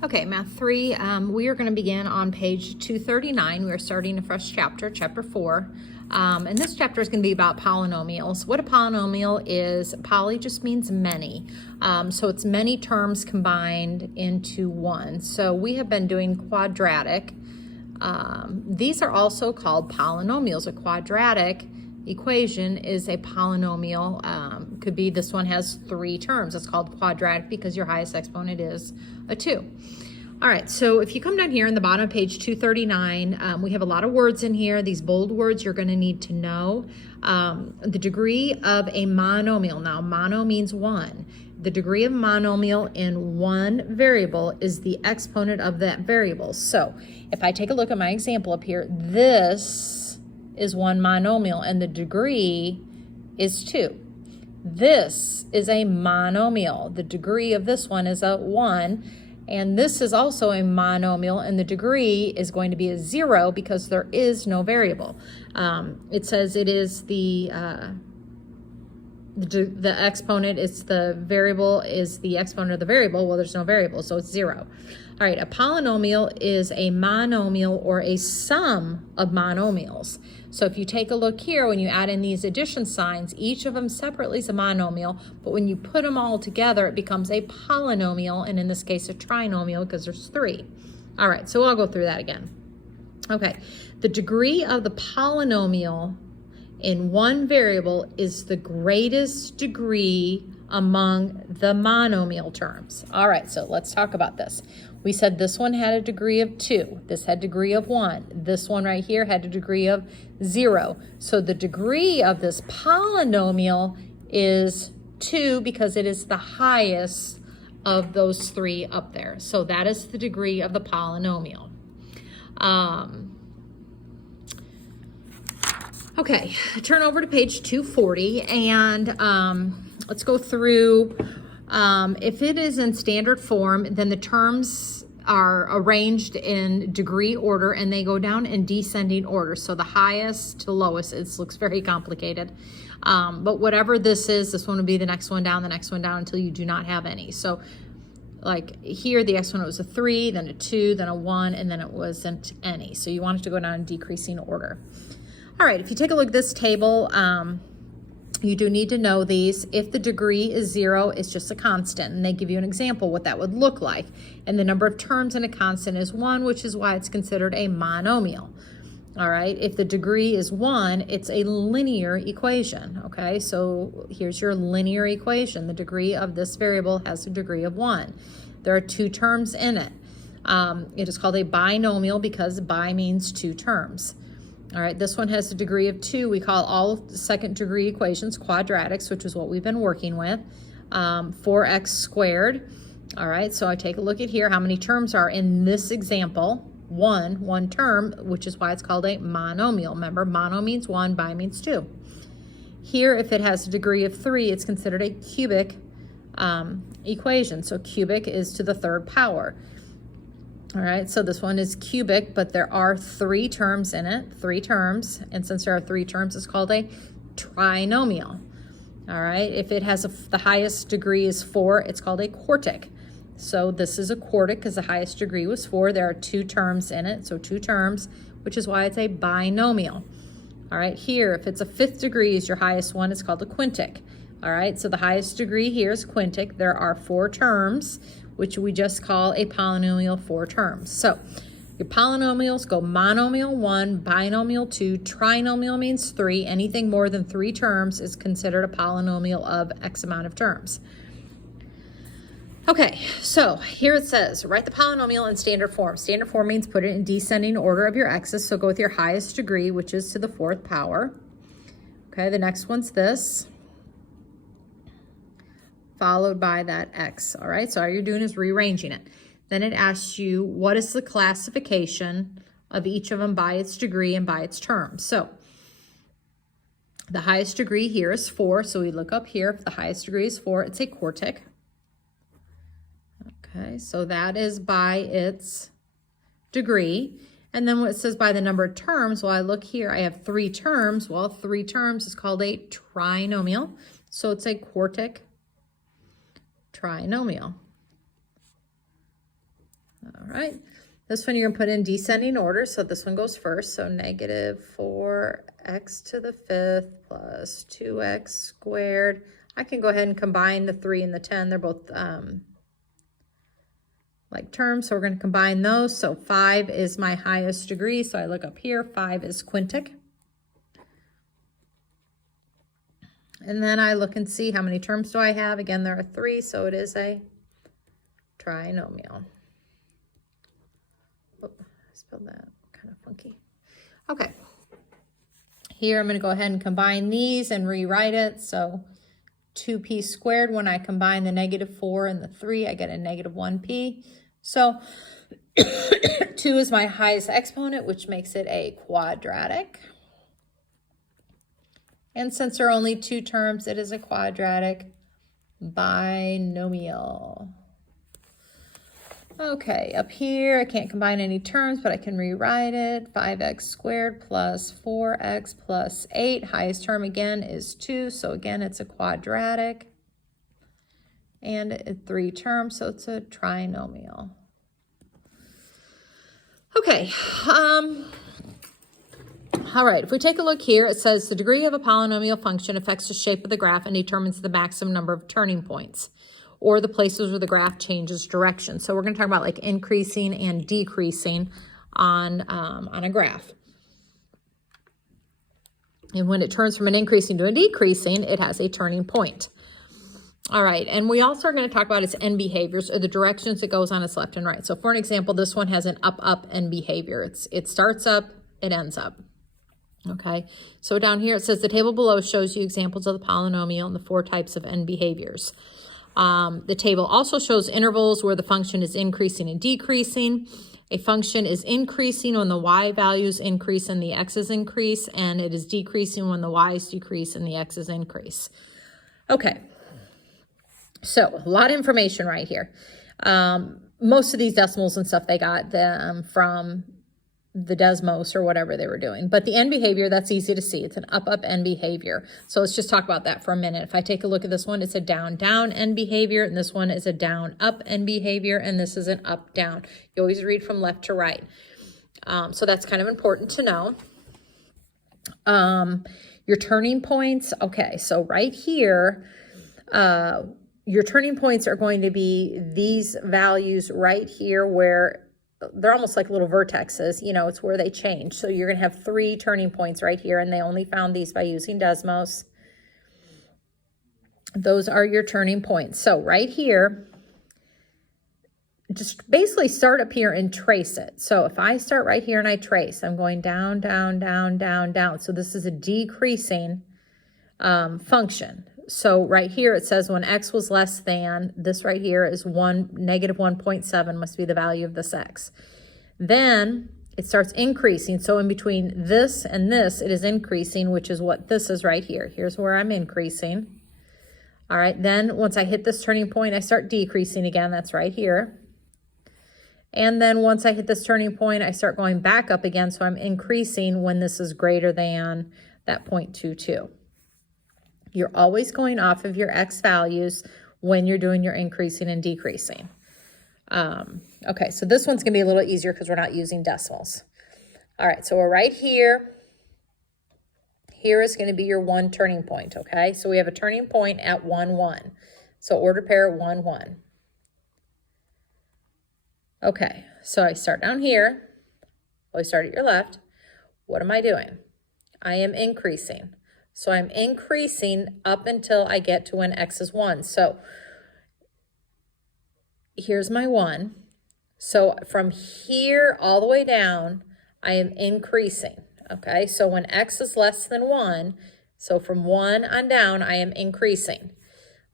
Okay, Math 3, we are going to begin on page 239. We are starting a fresh chapter, chapter 4. And this chapter is going to be about polynomials. What a polynomial is, poly just means many. So it's many terms combined into one. So we have been doing quadratic. These are also called polynomials. A quadratic equation is a polynomial. Could be this one has 3 terms. It's called quadratic because your highest exponent is a 2. All right, so if you come down here in the bottom of page 239, we have a lot of words in here. These bold words you're going to need to know. The degree of a monomial. Now, mono means 1. The degree of monomial in one variable is the exponent of that variable. So if I take a look at my example up here, this is one monomial and the degree is 2. This is a monomial. The degree of this one is a 1. And this is also a monomial, and the degree is going to be a 0 because there is no variable. It says it is the exponent, it's the variable, is the exponent of the variable. Well, there's no variable, so it's 0. All right, a polynomial is a monomial or a sum of monomials. So if you take a look here, when you add in these addition signs, each of them separately is a monomial, but when you put them all together, it becomes a polynomial, and in this case, a trinomial because there's 3. All right, so I'll go through that again. Okay, the degree of the polynomial in one variable is the greatest degree among the monomial terms. All right, so let's talk about this. We said this one had a degree of 2. This had degree of 1. This one right here had a degree of 0. So the degree of this polynomial is 2 because it is the highest of those 3 up there. So that is the degree of the polynomial. Okay, turn over to page 240 and let's go through. If it is in standard form, then the terms are arranged in degree order and they go down in descending order. So the highest to lowest, it looks very complicated. But whatever this is, this one will be the next one down until you do not have any. So like here, the exponent was a 3, then a 2, then a 1, and then it wasn't any. So you want it to go down in decreasing order. All right, if you take a look at this table, you do need to know these. If the degree is 0, it's just a constant, and they give you an example what that would look like. And the number of terms in a constant is 1, which is why it's considered a monomial. All right, if the degree is 1, it's a linear equation. Okay, so here's your linear equation. The degree of this variable has a degree of 1. There are 2 terms in it. It is called a binomial because bi means 2 terms. All right, this one has a degree of 2. We call all second degree equations quadratics, which is what we've been working with. 4x squared. All right, so I take a look at here how many terms are in this example. One term, which is why it's called a monomial. Remember, mono means 1, bi means 2. Here, if it has a degree of 3, it's considered a cubic equation. So cubic is to the 3rd power. All right, so this one is cubic, but there are 3 terms in it, 3 terms. And since there are 3 terms, it's called a trinomial. All right, if it has the highest degree is 4, it's called a quartic. So this is a quartic because the highest degree was 4. There are 2 terms in it, so 2 terms, which is why it's a binomial. All right, here, if it's a 5th degree is your highest one, it's called a quintic. All right, so the highest degree here is quintic. There are 4 terms, which we just call a polynomial 4 terms. So your polynomials go monomial 1, binomial 2, trinomial means 3. Anything more than 3 terms is considered a polynomial of X amount of terms. Okay, so here it says, write the polynomial in standard form. Standard form means put it in descending order of your x's. So go with your highest degree, which is to the 4th power. Okay, the next one's this, followed by that x. All right, so all you're doing is rearranging it. Then it asks you, what is the classification of each of them by its degree and by its terms? So the highest degree here is 4. So we look up here, if the highest degree is 4, it's a quartic. Okay, so that is by its degree. And then what it says by the number of terms, well, I look here, I have 3 terms. Well, 3 terms is called a trinomial. So it's a quartic trinomial. right. This one you're going to put in descending order, so this one goes first. So negative 4x to the 5th plus 2x squared. I can go ahead and combine the 3 and the 10. They're both like terms, so we're going to combine those. So 5 is my highest degree, so I look up here. 5 is quintic. And then I look and see how many terms do I have. Again, there are 3, so it is a trinomial. Oh, I spelled that kind of funky. Okay. Here I'm going to go ahead and combine these and rewrite it. So 2p squared, when I combine the negative 4 and the 3, I get a negative 1p. So 2 is my highest exponent, which makes it a quadratic. And since there are only 2 terms, it is a quadratic binomial. Okay, up here, I can't combine any terms, but I can rewrite it. 5x squared plus 4x plus 8. Highest term again is 2, so again, it's a quadratic. And it's 3 terms, so it's a trinomial. Okay, all right, if we take a look here, it says the degree of a polynomial function affects the shape of the graph and determines the maximum number of turning points, or the places where the graph changes direction. So we're going to talk about like increasing and decreasing on a graph. And when it turns from an increasing to a decreasing, it has a turning point. All right, and we also are going to talk about its end behaviors, or the directions it goes on its left and right. So for an example, this one has an up end behavior. It starts up, it ends up. Okay, so down here it says the table below shows you examples of the polynomial and the 4 types of end behaviors. The table also shows intervals where the function is increasing and decreasing. A function is increasing when the y values increase and the x's increase, and it is decreasing when the y's decrease and the x's increase. Okay, so a lot of information right here. Most of these decimals and stuff, they got them from the Desmos or whatever they were doing. But the end behavior, that's easy to see. It's an up end behavior. So let's just talk about that for a minute. If I take a look at this one, it's a down end behavior, and this one is a down end behavior, and this is an up down. You always read from left to right. So that's kind of important to know. Your turning points. Okay, so right here, your turning points are going to be these values right here, where they're almost like little vertexes, you know, it's where they change. So you're going to have 3 turning points right here, and they only found these by using Desmos. Those are your turning points. So right here, just basically start up here and trace it. So if I start right here and I trace, I'm going down, down, down, down, down. So this is a decreasing function. So right here it says when x was less than, this right here is negative 1.7 must be the value of this x. Then it starts increasing. So in between this and this, it is increasing, which is what this is right here. Here's where I'm increasing. All right, then once I hit this turning point, I start decreasing again. That's right here. And then once I hit this turning point, I start going back up again. So I'm increasing when this is greater than that 0.22. You're always going off of your x values when you're doing your increasing and decreasing. Okay, so this one's going to be a little easier because we're not using decimals. All right, so we're right here. Here is going to be your 1 turning point, okay? So we have a turning point at 1, 1. So order pair at 1, 1. Okay, so I start down here. Well, I start at your left. What am I doing? I am increasing. So I'm increasing up until I get to when x is 1. So here's my 1. So from here all the way down, I am increasing. Okay, so when x is less than 1, so from 1 on down, I am increasing.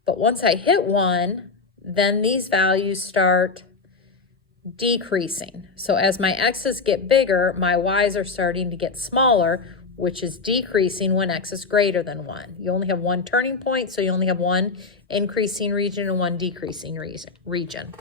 But once I hit 1, then these values start decreasing. So as my x's get bigger, my y's are starting to get smaller, which is decreasing when x is greater than 1. You only have 1 turning point, so you only have 1 increasing region and 1 decreasing region.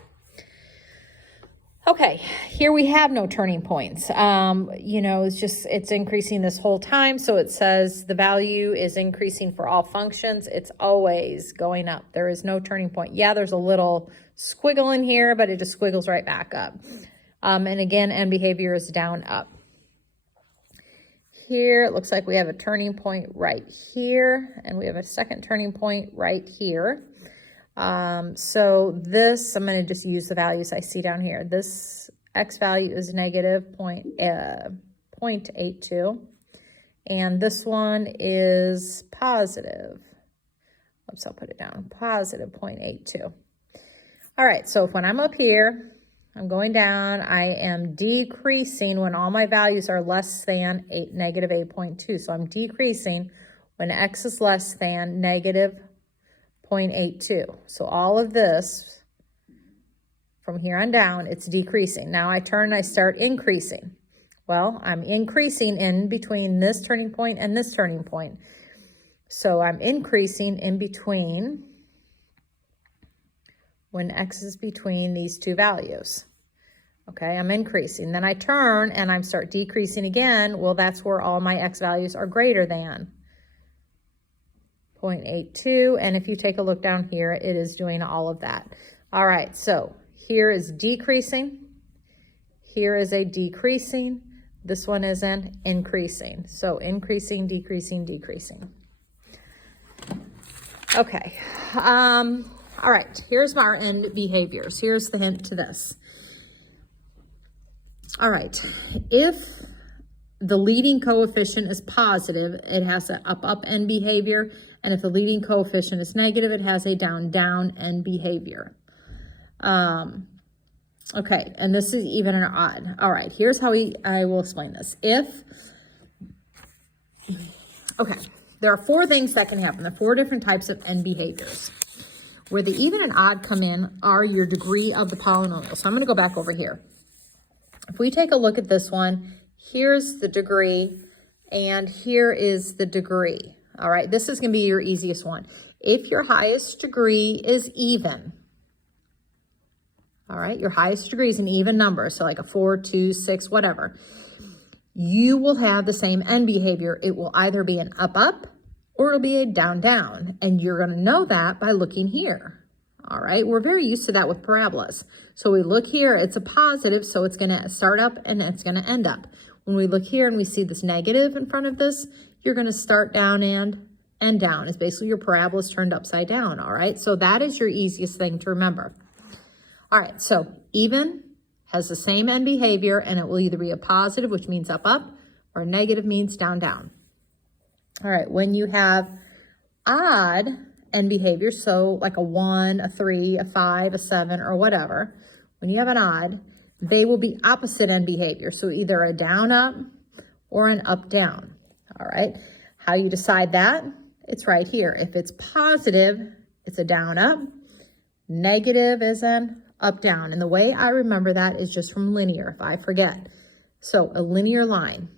Okay, here we have no turning points. You know, it's increasing this whole time. So it says the value is increasing for all functions. It's always going up. There is no turning point. Yeah, there's a little squiggle in here, but it just squiggles right back up. And again, end behavior is down, up. Here, it looks like we have a turning point right here, and we have a second turning point right here. So this, I'm going to just use the values I see down here. This x value is negative 0.82, and this one is positive. Oops, I'll put it down, positive 0.82. All right, so when I'm up here, I'm going down, I am decreasing when all my values are less than negative 8.2. So I'm decreasing when x is less than negative 0.82. So all of this, from here on down, it's decreasing. Now I turn and I start increasing. Well, I'm increasing in between this turning point and this turning point. So I'm increasing in between when x is between these two values. Okay, I'm increasing. Then I turn and I start decreasing again. Well, that's where all my x values are greater than 0.82. And if you take a look down here, it is doing all of that. All right, so here is decreasing. Here is a decreasing. This one is an increasing. So increasing, decreasing, decreasing. Okay. All right, here's our end behaviors. Here's the hint to this. All right, if the leading coefficient is positive, it has an up end behavior. And if the leading coefficient is negative, it has a down end behavior. Okay, and this is even or odd. All right, here's how I will explain this. Okay, there are four things that can happen. There are four different types of end behaviors. Where the even and odd come in are your degree of the polynomial. So I'm going to go back over here. If we take a look at this one, here's the degree, and here is the degree. All right, this is going to be your easiest one. If your highest degree is even, all right, your highest degree is an even number, so like a 4, 2, 6, whatever, you will have the same end behavior. It will either be an up, or it'll be a down, and you're going to know that by looking here. All right, we're very used to that with parabolas. So we look here, it's a positive, so it's going to start up and it's going to end up. When we look here and we see this negative in front of this, you're going to start down and end down. It's basically your parabola is turned upside down. All right, so that is your easiest thing to remember. All right, so even has the same end behavior, and it will either be a positive, which means up, or a negative means down. All right, when you have odd end behavior, so like a 1, a 3, a 5, a 7, or whatever, when you have an odd, they will be opposite end behavior. So either a down, up, or an up, down. All right, how you decide that? It's right here. If it's positive, it's a down, up. Negative is an up, down. And the way I remember that is just from linear, if I forget. So a linear line.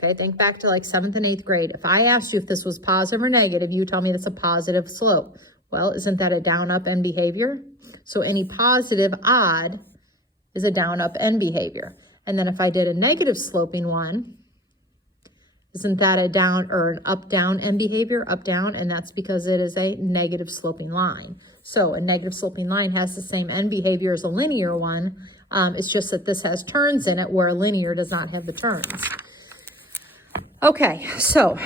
Okay, think back to like 7th and 8th grade. If I asked you if this was positive or negative, you tell me that's a positive slope. Well, isn't that a down, up end behavior? So any positive odd is a down, up end behavior. And then if I did a negative sloping one, isn't that a down or an up, down end behavior? Up, down, and that's because it is a negative sloping line. So a negative sloping line has the same end behavior as a linear one. It's just that this has turns in it where a linear does not have the turns. Okay, so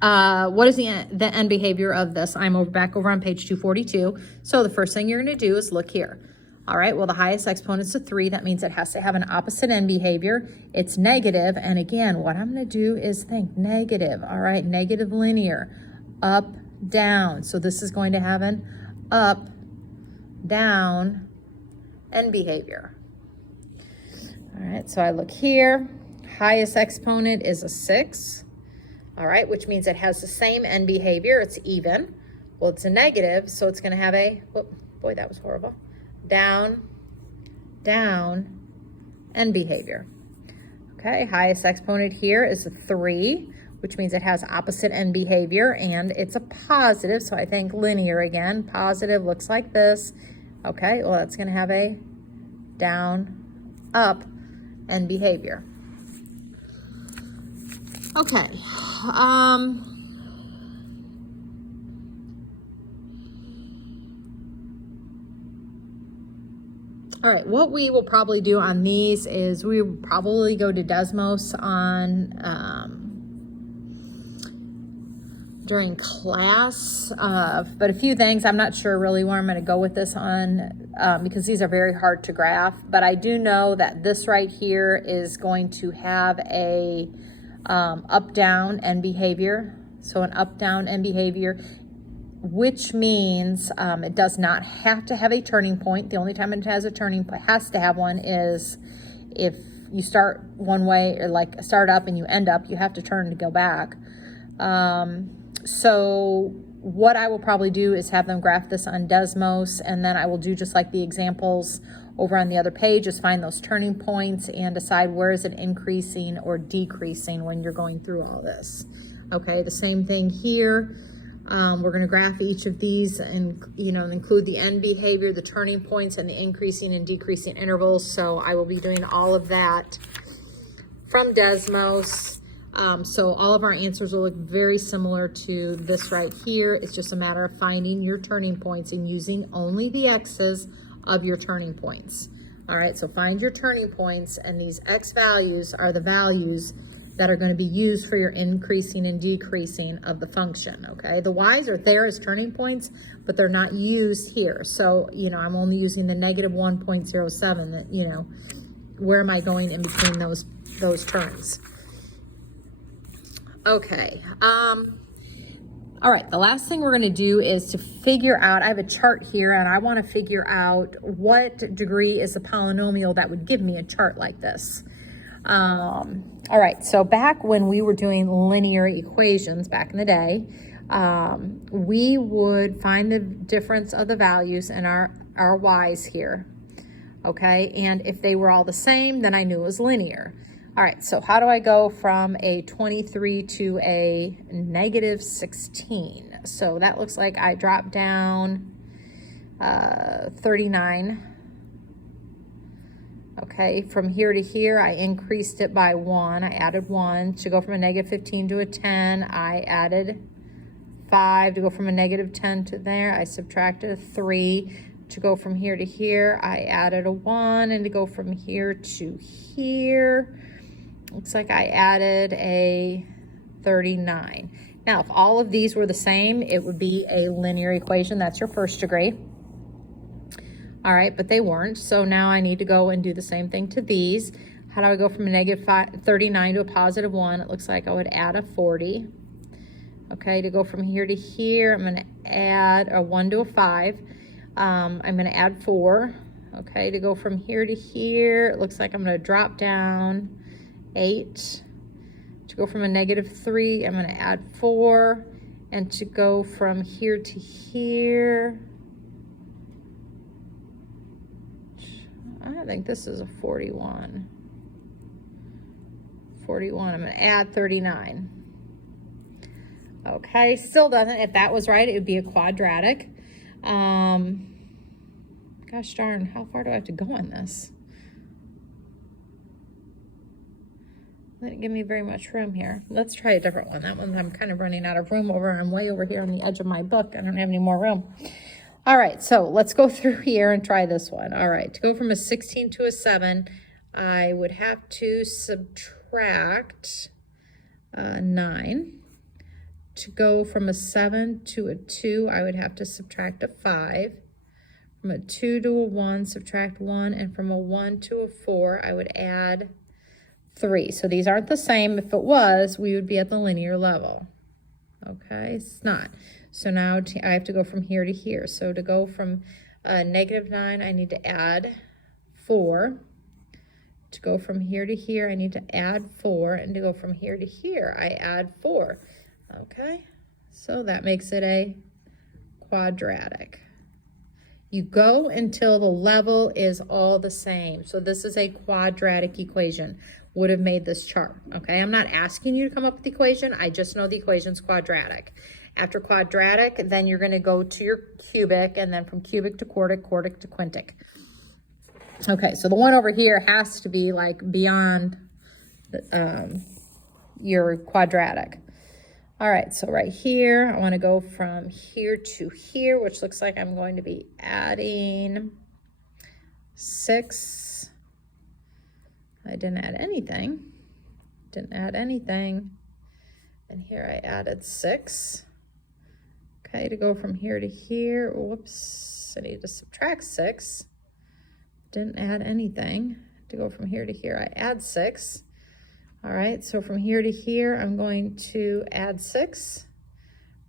what is the end behavior of this? I'm back over on page 242. So the first thing you're going to do is look here. All right, well, the highest exponent's a 3. That means it has to have an opposite end behavior. It's negative, and again, what I'm going to do is think negative. All right, negative linear, up, down. So this is going to have an up, down end behavior. All right, so I look here. Highest exponent is a 6, all right, which means it has the same end behavior. It's even. Well, it's a negative, so it's going to have a, whoop, boy, that was horrible, down end behavior. Okay, highest exponent here is a 3, which means it has opposite end behavior, and it's a positive, so I think linear again. Positive looks like this. Okay, well, that's going to have a down, up end behavior. Okay, All right, what we will probably do on these is we will probably go to Desmos on during class, but a few things, I'm not sure really where I'm going to go with this on because these are very hard to graph, but I do know that this right here is going to have a up-down end behavior. So an up-down end behavior, which means it does not have to have a turning point. The only time it has a turning point, has to have one, is if you start one way, or like start up and you end up, you have to turn to go back. So what I will probably do is have them graph this on Desmos, and then I will do just like the examples over on the other page, just find those turning points and decide where is it increasing or decreasing when you're going through all this. Okay, the same thing here. We're going to graph each of these and, you know, include the end behavior, the turning points, and the increasing and decreasing intervals. So I will be doing all of that from Desmos. So all of our answers will look very similar to this right here. It's just a matter of finding your turning points and using only the X's of your turning points. All right, so find your turning points, and these X values are the values that are going to be used for your increasing and decreasing of the function, okay? The Y's are there as turning points, but they're not used here. So, you know, I'm only using the negative 1.07, that, you know, where am I going in between those terms? Okay, all right, the last thing we're gonna do is to figure out, I have a chart here and I wanna figure out what degree is the polynomial that would give me a chart like this. All right, so back when we were doing linear equations back in the day, we would find the difference of the values in our Y's here, okay? And if they were all the same, then I knew it was linear. All right, so how do I go from a 23 to a negative 16? So that looks like I dropped down 39. Okay, from here to here, I increased it by 1. I added 1. To go from a negative 15 to a 10, I added 5. To go from a negative 10 to there, I subtracted a 3. To go from here to here, I added a 1. And to go from here to here, looks like I added a 39. Now, if all of these were the same, it would be a linear equation. That's your first degree. All right, but they weren't. So now I need to go and do the same thing to these. How do I go from a negative 39 to a positive 1? It looks like I would add a 40. Okay, to go from here to here, I'm going to add a 1 to a 5. I'm going to add 4. Okay, to go from here to here, it looks like I'm going to drop down 8. To go from a negative 3, I'm going to add 4. And to go from here to here, I think this is a 41. 41, I'm going to add 39. Okay, still doesn't. If that was right, it would be a quadratic. Gosh darn, how far do I have to go on this? Didn't give me very much room here. Let's try a different one. That one I'm kind of running out of room over. I'm way over here on the edge of my book. I don't have any more room. All right, so let's go through here and try this one. All right, to go from a 16 to a 7, I would have to subtract 9. To go from a 7 to a 2, I would have to subtract a 5. From a 2 to a 1, subtract 1. And from a 1 to a 4, I would add 3. So these aren't the same. If it was, we would be at the linear level. Okay, it's not. So now I have to go from here to here. So to go from negative 9, I need to add 4. To go from here to here, I need to add 4. And to go from here to here, I add 4. Okay, so that makes it a quadratic. You go until the level is all the same. So this is a quadratic equation. Would have made this chart, okay? I'm not asking you to come up with the equation. I just know the equation's quadratic. After quadratic, then you're gonna go to your cubic, and then from cubic to quartic, quartic to quintic. Okay, so the one over here has to be like beyond your quadratic. All right, so right here, I wanna go from here to here, which looks like I'm going to be adding 6. I didn't add anything. And here I added 6. Okay, to go from here to here, whoops, I need to subtract 6. Didn't add anything. To go from here to here, I add 6. All right, so from here to here, I'm going to add 6.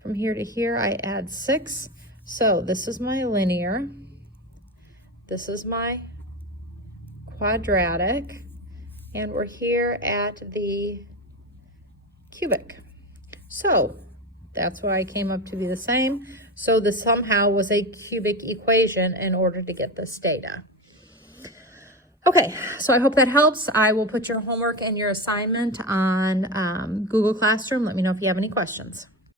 From here to here, I add 6. So this is my linear. This is my quadratic. And we're here at the cubic. So that's why I came up to be the same. So this somehow was a cubic equation in order to get this data. Okay, so I hope that helps. I will put your homework and your assignment on Google Classroom. Let me know if you have any questions.